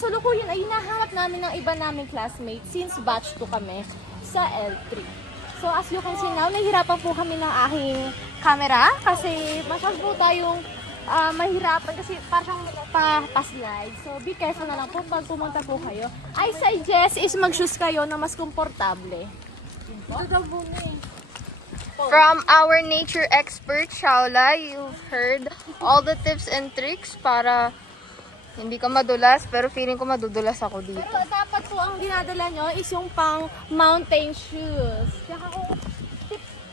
kasalukuyan ay hinahanap namin ng iba naming classmates since batch 2 kami sa L3. So as you can see now, nahihirapan po kami ng aking camera kasi masyado po tayong mahirapan kasi parang pa-slide. So be careful na lang po pag pumunta po kayo. I suggest is mag-shoes kayo na mas komportable. From our nature expert, Shaula, you've heard all the tips and tricks para hindi ka madulas, pero feeling ko madudulas ako dito. Pero dapat po ang dinadala nyo is yung pang mountain shoes. Tsaka kung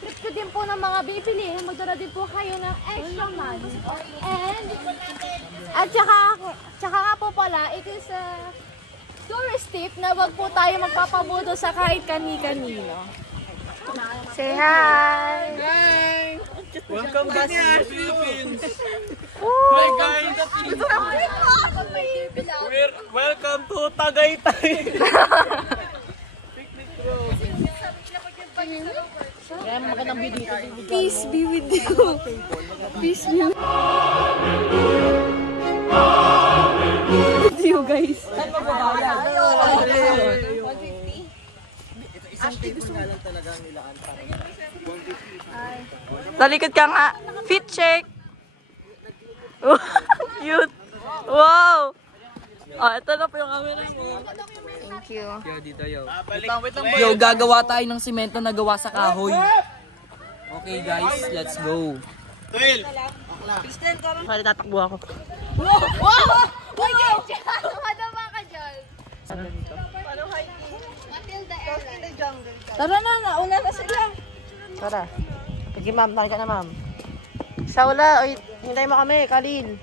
trip ko din po ng mga bibili, magdala din po kayo ng extra money. And, at tsaka nga po pala, it is a tourist tip na wag po tayo magpapabuto sa kahit kani-kanino. Say hi! Hi! Welcome back to the Philippines! Hi guys! Welcome to Tagaytay! Peace be with you! Peace be with you guys! Talikod ka nga. Fit check. Cute. Wow. Ito na po yung camera mo. Thank you. Dito yo. Yo, gagawa tayo ng simento na gawa sa kahoy. Okay guys, let's go. Kaya tatakbo ako. Wow! Uy, madama ka dyan. Tara na, nauna na sila. Tara. Sige ma'am, tayo ka na ma'am. Shaula, oy, hintayin mo kami, Kalil.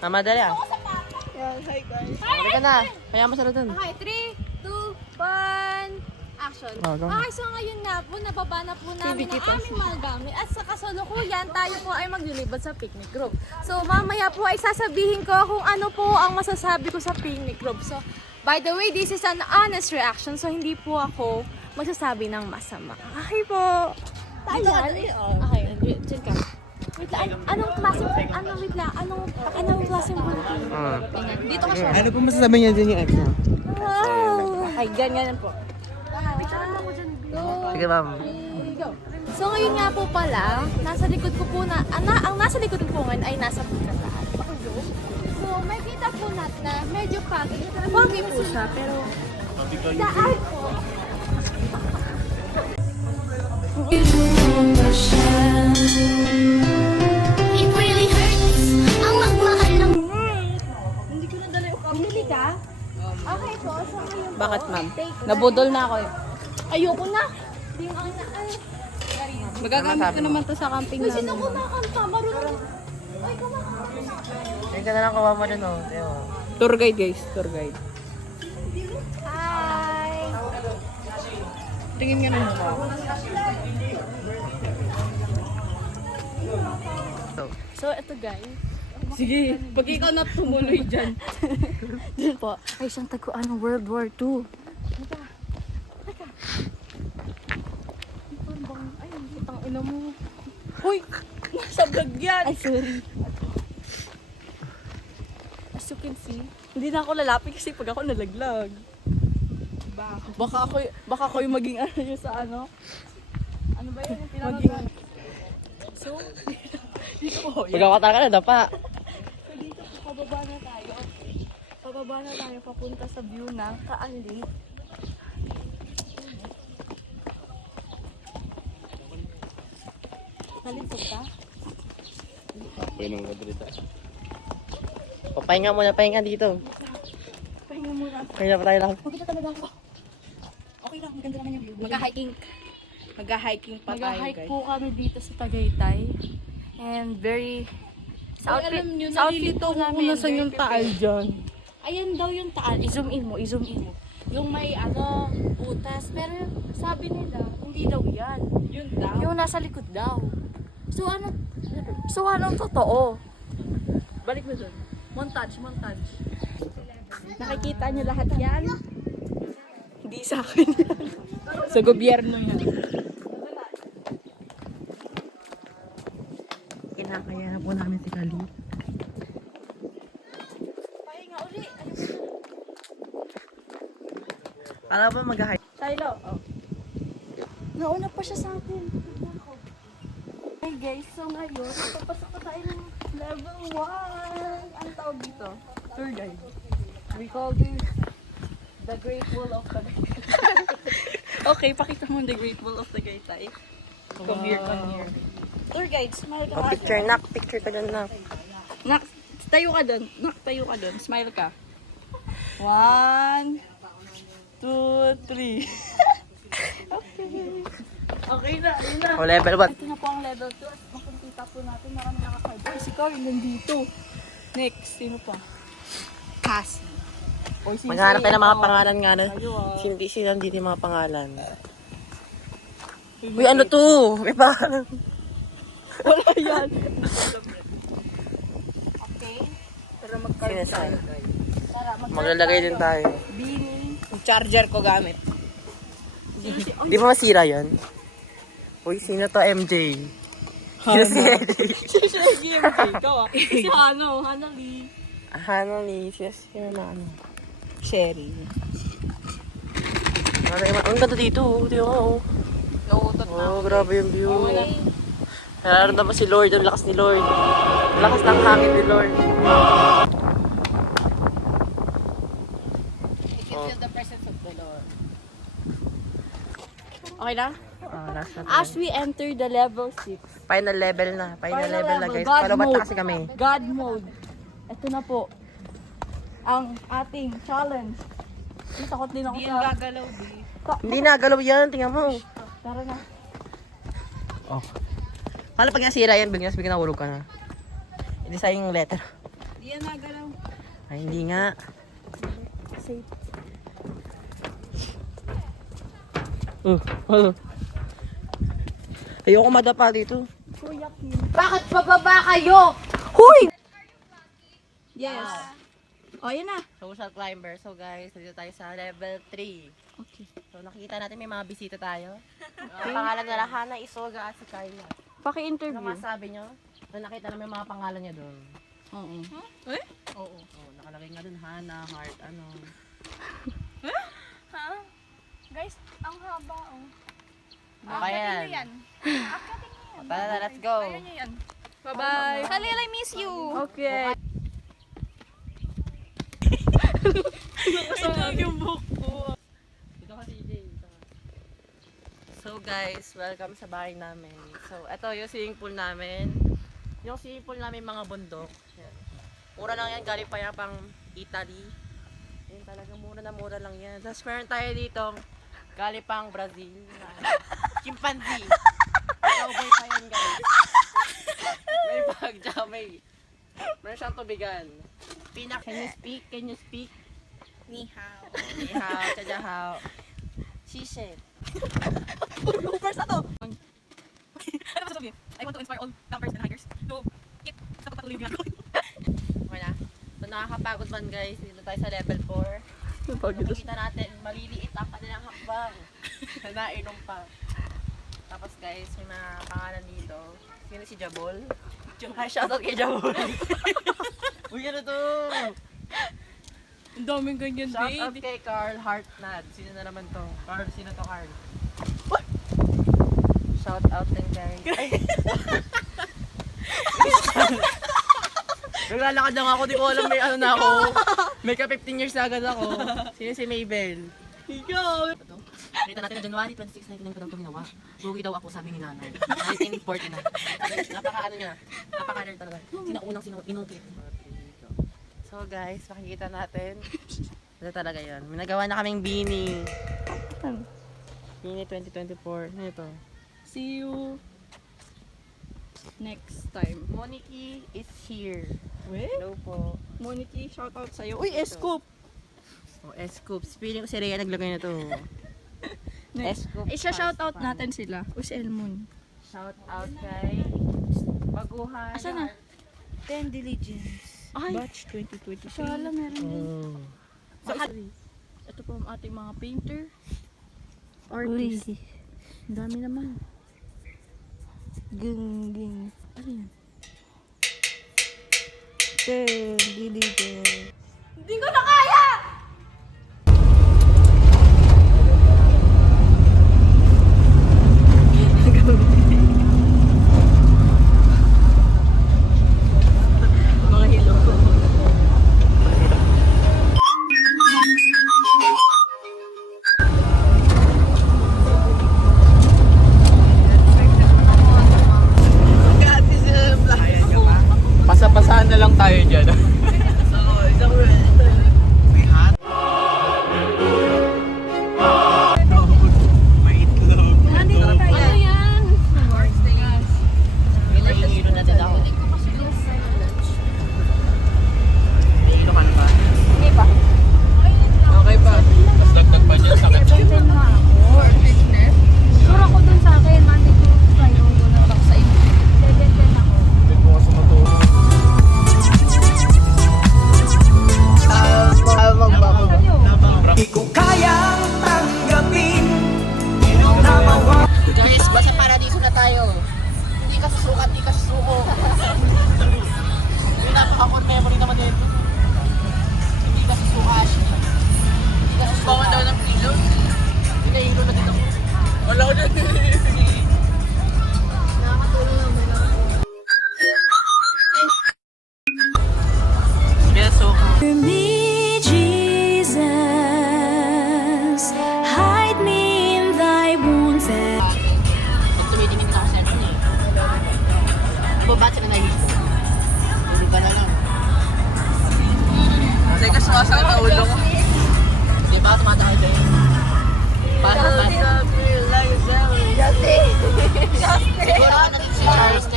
Mama, dali ah. Hi guys. Dali ka na. Kaya mo sila dun. Okay, 3, 2, 1, action. Oh, go. Okay, so ngayon na po, nababa na po namin ang aming mga gamit. At sa kasalukuyan, tayo po ay maglilibot sa picnic group. So mamaya po ay sasabihin ko kung ano po ang masasabi ko sa picnic group. So, by the way, this is an honest reaction. So, hindi po ako magsasabi ng masama. Okay po. Tayo. Okay, chill ka. Wait lang, anong klaseng bulletin? Dito ka siya. Ano po masasabi niya din yung ex mo? Wow! Ay, ganyan po. Sige ma'am. So ngayon nga po pala, nasa likod ko po ang nasa likod ko po ngayon ay nasa Bukatan. So may kita po natin na medyo foggy po siya, pero daan po. It really hurts ang magmahal ng Bumili ka? Okay po, so ngayon po. Bakit ma'am? Take Nabudol na ako eh. Ayoko na. Di yung ay. Magagamit ko naman to sa camping Kasi namin. ako nakakanta, marunong. Ay, kumakanta. Ayun ka na lang, kawa mo dun oh. Ayun. Tour guide guys, tour guide. Hi! Tingin nga ng mukha. So, ito guys. Sige, pag ikaw na tumuloy dyan. Dito po, ay isang taguan ng World War II. Ay, putang ina mo. Uy, nasa vlog yan. Ay, sorry. As you can see, hindi na ako lalapit kasi pag ako nalaglag. Baka ako yung maging ano yun sa ano. Ano ba yun yung pinaka So, dito po. Pagkakata ka na, dapa. So dito po, pababa na tayo. Pababa na tayo papunta sa view ng Kaanli. Nalimpog ka? Papahinga muna, pahinga dito. Pahinga muna. Kaya pa tayo lang. Maganda talaga ako. Okay lang, maganda naman yung view. Mag-hiking. Mag-hiking pa tayo Mag-hike guys. po kami dito sa Tagaytay. And very... Sa outfit, alam nyo, sa outfit nalilito po ko kung namin. nasan yung taal dyan. Ayan daw yung taal. I-zoom in mo, i-zoom in mo. Yung may butas. Pero sabi nila, hindi daw yan. Yun daw. Yung nasa likod daw. So anong totoo? Balik mo dun. Montage. Nakikita niyo lahat yan? Hindi sa akin yan. Sa gobyerno yan. Kinakaya na po namin si Kali. Pahinga uli. Kala ba mag-hide? Shiloh. Oh. Nauna pa siya sa atin. Hey guys, so ngayon, papasok na tayo ng level 1. Ano tawag dito? Tour guide. We call this the Great Wall of Tagaytay. Okay, pakita mo the Great Wall of Tagaytay. Come here, come here. Tour guide, smile ka. Oh, picture, nak. Picture ka dyan, nak. Nak, tayo ka doon. Nak, tayo ka doon. Smile ka. 1, 2, 3. Okay na, yun na. Oh, level 1. Ito na po ang level 2 at makikita po natin na kami nakakard. Ay, si Carl nandito. Next, sino pa? Cassie. Oy, si Maghanap tayo ng mga Zay. pangalan nga nun. Tayo, ah. Hindi sila dito yung mga pangalan. Uy, ano to? May pangalan. Wala yan. Okay. Tara mag-card Sino siya? tayo. Tara, mag-card Maglalagay din tayo. Bini. Yung charger ko gamit. Sino Di ba masira yun? Uy, sino to, MJ? Sino si MJ? si Shaggy MJ? Ikaw ah. Si Hana Lee. Hana ni, sino si ano? Sherry. Ang ganda dito, di ba? Nauutot na. Oh, grabe yung view. Nararamdaman ba si Lord? Ang lakas ni Lord. Ang lakas ng hangin ni Lord. You can feel the presence of the Lord. Okay na? Last na As we enter the level 6. Final level na. Final level na, guys. God Palabat mode. na kasi kami. God mode. Ito na po. Ang ating challenge. Takot din ako sa... gagalaw, di. Hindi na, galaw yan. Tingnan mo. Tara na. Oh. Paano pag nasira yan, biglang nahulog ka na? Hindi sa yung letter. Di yan nagalaw. Ay, hindi nga. Safe. Ayoko madapa dito. Kuya Kim. Bakit pababa kayo? Yes. O, yan na. Social climber. So guys, dito tayo sa level 3. Okay. So nakikita natin may mga bisita tayo. Ang pangalan nila, Hana, Isoga at si Kyla. Ano Paki-interview. masabi nyo? So nakita namin yung mga pangalan niya doon. Oo. Oo. Oh, nakalagay nga doon, Hana, Heart, ano. Guys, ang haba, oh. Kaya yan. Tara, let's go. Bye-bye. Khalil, I miss you. Okay. Nakasama yung book ko. Dito ka, CJ. So guys, welcome sa bahay namin. So, ito yung swimming pool namin. Yung swimming pool namin mga bundok. Yan. Mura lang yan, galing pa yan pang Italy. Yan talaga, mura lang yan. Tapos meron tayo dito, galing pang Brazil. Chimpanzee. Cowboy pa yan, guys. May bag, jamay. Meron siyang tubigan. Can you speak? Can you speak? Ni hao. Ni hao, chaja hao. Shishe. First na to. Ano ba sasabihin? I want to inspire all campers and hikers to keep sa patuloy ako. Okay na. So nakakapagod man guys. Dito tayo sa level 4. Makikita natin, maliliit ang kanilang hakbang. Nainom pa. Tapos guys, may mga pangalan dito. Sino si Jabol? Hi, shoutout kay Jabol. Uy, ano to? Ang daming ganyan, Shoutout kay Carl Hartnad. Sino na naman to? Carl, sino to Carl? Shoutout din kay... Ay! Naglalakad lang ako, di ko alam may ano na ako. May ka 15 years na agad ako. Sino si Mabel? Ikaw! Nakita natin na January 26, 19 ko lang ito ginawa. Lugi daw ako, sabi ni nanay. 1949. Napaka-ano niya. Napaka-nerd talaga. Sinaunang inungkit. So guys, makikita natin. Ito talaga yun. May nagawa na kaming beanie. Beanie 2024. Ano ito? See you next time. Moniki is here. Wait. Hello po. Moniki, shout out sa'yo. Uy, Scoop! Oh, S-Scoops. Feeling ko si Rhea naglagay na to. S-Scoops. Isa-shout out natin sila. Uy, si Elmon. Shout out kay Baguhan. Asa na? 10 diligence. Ay! Batch 2023. Sala, meron din. Oh. So, ito po ang ating mga painter. Artist. Ang dami naman. Ging. Ano yan? 10 diligence. Hindi ko na kaya!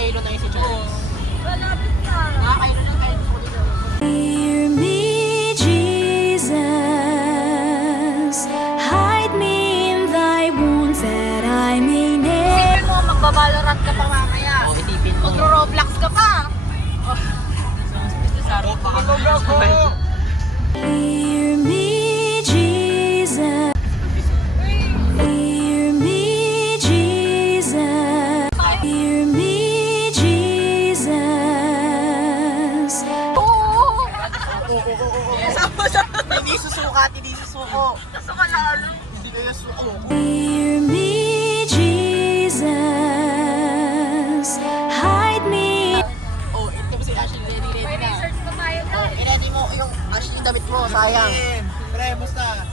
nakakahilo na yung si Jules. Nakakahilo na kahit mo dito. Hear me, Jesus. Hide me in thy wounds that I may never. Isipin mo, magbabalorant ka pa mamaya. O, isipin mo. Magro-Roblox ka pa. Hear me, Jesus. Hear me, Jesus. Hear me, Jesus. Hindi susukat, hindi susuko. Susuko lalo. Hindi kayo suko. Hear me, Jesus. Hide me. Oh, ito si Ashley, ready na. Oh, i-ready mo yung Ashley damit mo, sayang. Pre, basta.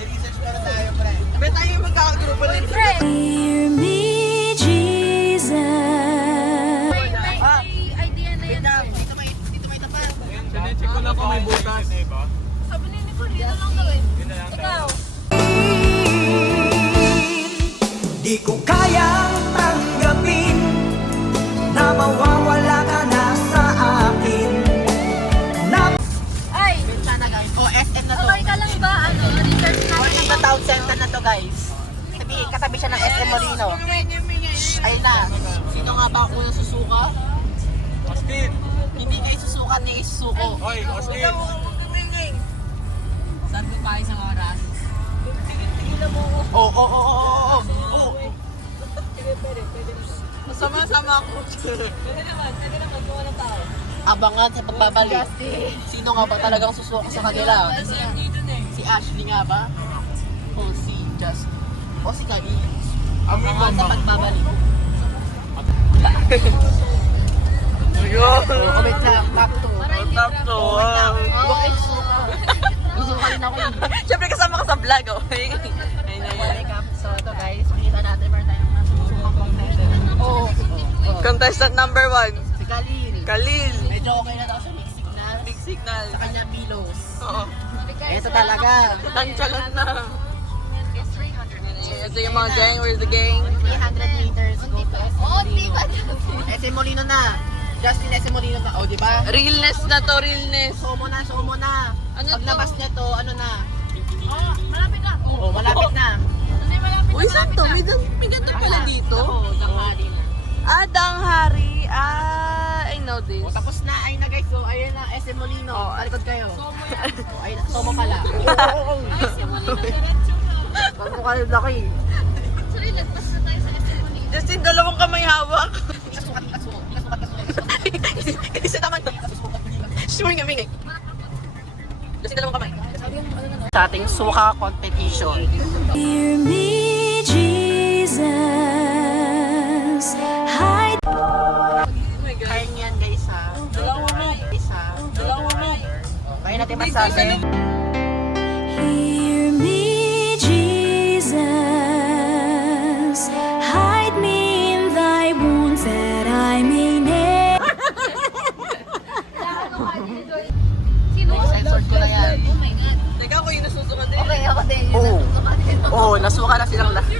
Research pa na tayo, pre. Pre, tayo yung magkakagrupo rin. Hear me, Jesus. Wait lang, dito may tapat. Check ko lang kung may butas. Di ko kayang tanggapin na mawawala ka na sa akin. Sana guys. Oh, SM na to. Okay ka lang ba? Research na Oh, ito town center na to, guys. Katabi siya ng SM Molino. Shh, ayun na. Sino nga ba ang unang susuka? Austin! Hindi kayo susuka, hindi kayo susuko. Hoy, Austin! Saan doon pa isang oras? Oh. Sama-sama ako. Abangan sa pagbabalik. Sino nga ba talagang susuka sa kanila? Si Ashley nga ba? O si Justin? O si Gabi? Abangan sa pagbabalik. Comment lang, top 2. Top to. Huwag kayo susuka. Susuka rin ako yun. Siyempre kasama ka sa vlog, oh. Ayun na Wake up. So ito guys, makita natin meron tayong nasusukang contestant. Oh. Contestant number 1. Si Khalil. Khalil. Medyo okay na daw siya, mixed signal. Big signal. Sa kanya Milos. Oo. Ito talaga. Tansyalan na. Ito yung mga gang. Where's the gang? 300 meters, go to SM Molino. SM Molino na. Justin SM Molino na. O, di ba? Realness na to, realness. Sumo na. Ano Paglabas niya to, ano na? Malapit na. Oo, malapit na. Uy, sakto. May ganito pala dito. Oo, tanghali na. Ah, Danghari. I know this. O, tapos na. Ayun na guys. So, ayun na. SM Molino. Talikod kayo. Somo yan. O, ayun na. Somo pala. SM Molino, diretso na. Bago kayo laki. Sorry, lagpas na tayo sa SM Molino. Justin, dalawang kamay hawak. Ikasukat. Isa naman. Sure nga, Mingay. Justin, dalawang kamay. Sa ating suka competition. Hear me, Jesus. Hide. Kaya niyan guys ha. Dalawa mo. Kaya natin masabi. Hear me, Jesus. Hide me in thy wounds that I may never. Censored ko na yan. Teka, ako yung nasusukan din. Okay, ako din. Oo, nasuka na silang lahat.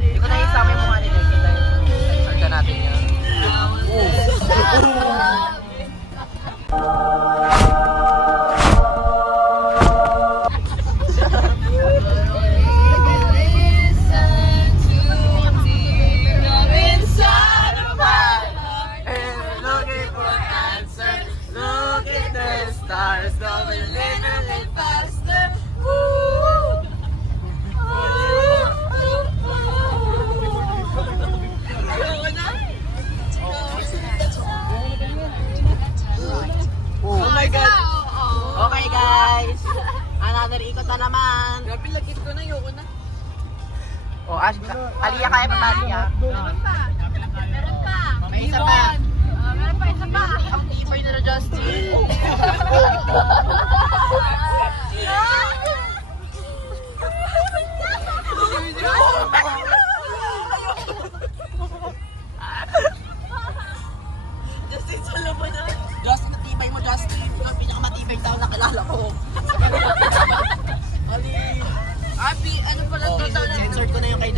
Hindi ko na isama yung mga nila. Censored ka natin yan. Looking for answers, look at the stars, going little faster. Woo! Oh my God! Okay guys, another ikot na naman. Grabe, lagit ko na, yoko na. Oh, Aliyah, kaya pa ba Aliyah? Meron pa. May isa pa. Meron pa, isa pa. Ang tipay na Justin. Justin, sa laban na. Justin, matibay mo Justin. Ikaw ang pinakamatibay tao na kilala ko.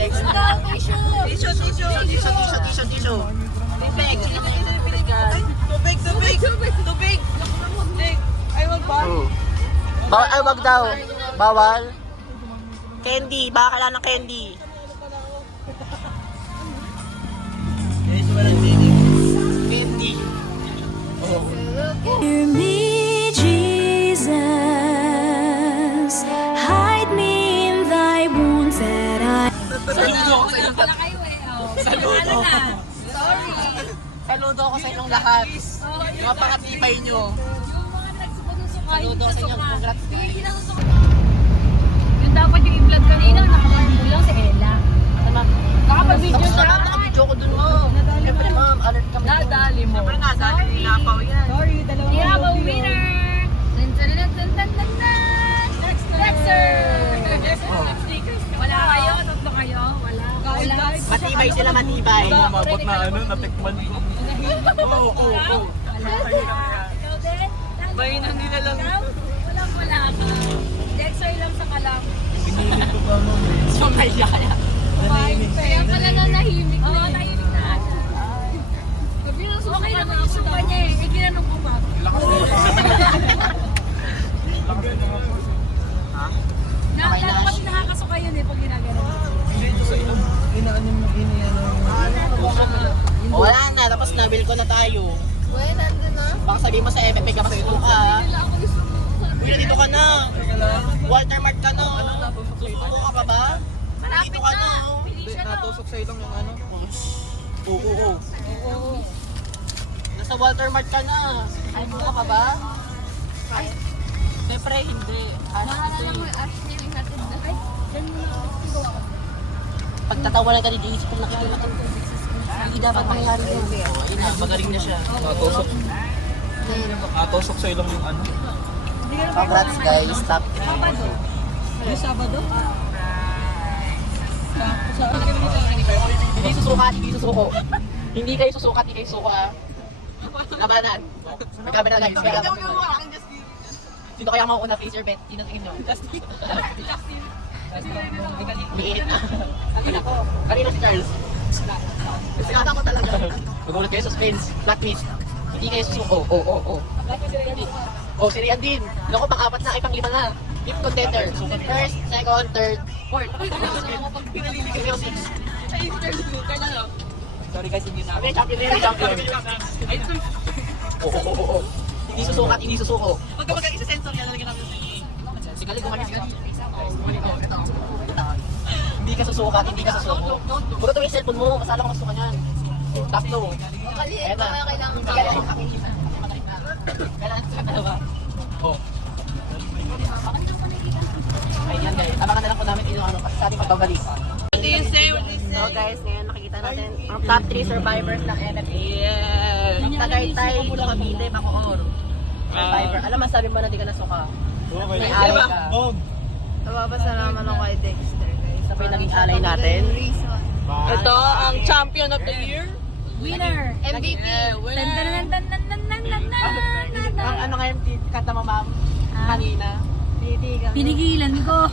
Dexter. Tissue. Tubig. Tubig. Ay, wag ba? Bawal, ay, wag daw. Bawal. Candy. Baka kailangan ng candy. Guys, walang meaning. Candy. Hear me, Jesus. Hide me in thy wounds that I. Saludo ako sa inyong lahat. Yung mga pangatibay nyo. Saludo sa inyo. Congrats. Yung dapat yung i-vlog kanina, nakapag-video lang si Ella. Nakapag-video siya. Nakapag-video ko dun mo. Siyempre ma'am, alert kami. Nadali mo. Siyempre nadali. Nilapaw yan. We have a winner! Dexter! Wala kayo? Tatlo kayo? Wala. Matibay sila, matibay. Mabot na natikman ko. Oo. Ikaw din? Bayinan nila lang. Wala ka. Dexter lang sa kalam. Sumaya kaya. Kaya pala nanahimik na. Oo, tahimik na. Okay naman yung suka niya eh. Eh, ginanong ko ba? Lalo kasi nakakasuka yun eh pag ginagano. Wala na, tapos nabil ko na tayo. Uy, nandun na. Baka sabihin mo sa FFP ka kasi ito ka. Uy, dito ka na. Walter Mart ka na. Susuko ka pa ba? Dito ka na. Natusok sa'yo lang yung ano. Oo. Nasa Walter Mart ka na. Ay, buka ka pa ba? Ay. Siyempre, hindi. Naalala mo yung Ashley yung hatid na. Ay, yan mo na. Pagtatawa na ka, nag-iisip kong nakikita ko. Hindi dapat mangyari yun. Ayun na, magaling na siya. Natusok sa'yo lang yung ano. Congrats guys, stop. Hindi susukat, hindi susuko. Hindi kayo susukat, hindi kayo suko ah. Labanan. May camera guys. Sino kaya mauna face your bet? Sino tingin nyo? Umiinit na. Kanina si Charles. Sigata ko talaga. Magulat kayo suspense. Plot twist. Hindi kayo susuko. Si Rian din. Naku, pang-apat na, ay pang-lima na. Fifth contender. First, second, third, fourth. Zero, six. Sorry guys, hindi na. Kami, champion. Oo. Hindi susukat, hindi susuko. Huwag ka magaling sa sensor yan, lalagyan namin sa sensor. Si Galing, gumaling si Galing. Hindi ka susukat, hindi ka susuko. Huwag ka tuwing cellphone mo, masala ko masukan yan. Tatlo. Kaliit ko kaya kailangan ka. Kailangan sa dalawa. Ayan guys, abangan na lang po namin yung ano, kasi sa ating pagbabalik. So guys, ngayon nakikita natin ang top 3 survivors ng MFA. Tagaytay, Cavite, Bacoor. Survivor. Alam mo, sabi mo na di ka nasuka. May alay ka. Napapasalaman ako kay Dexter, guys. Isa pa yung naging alay natin. Reason. Ito ang champion of the year. Winner! MVP. Ang ano ngayon, kanta mo ma'am? Kanina. Pinigilan ko.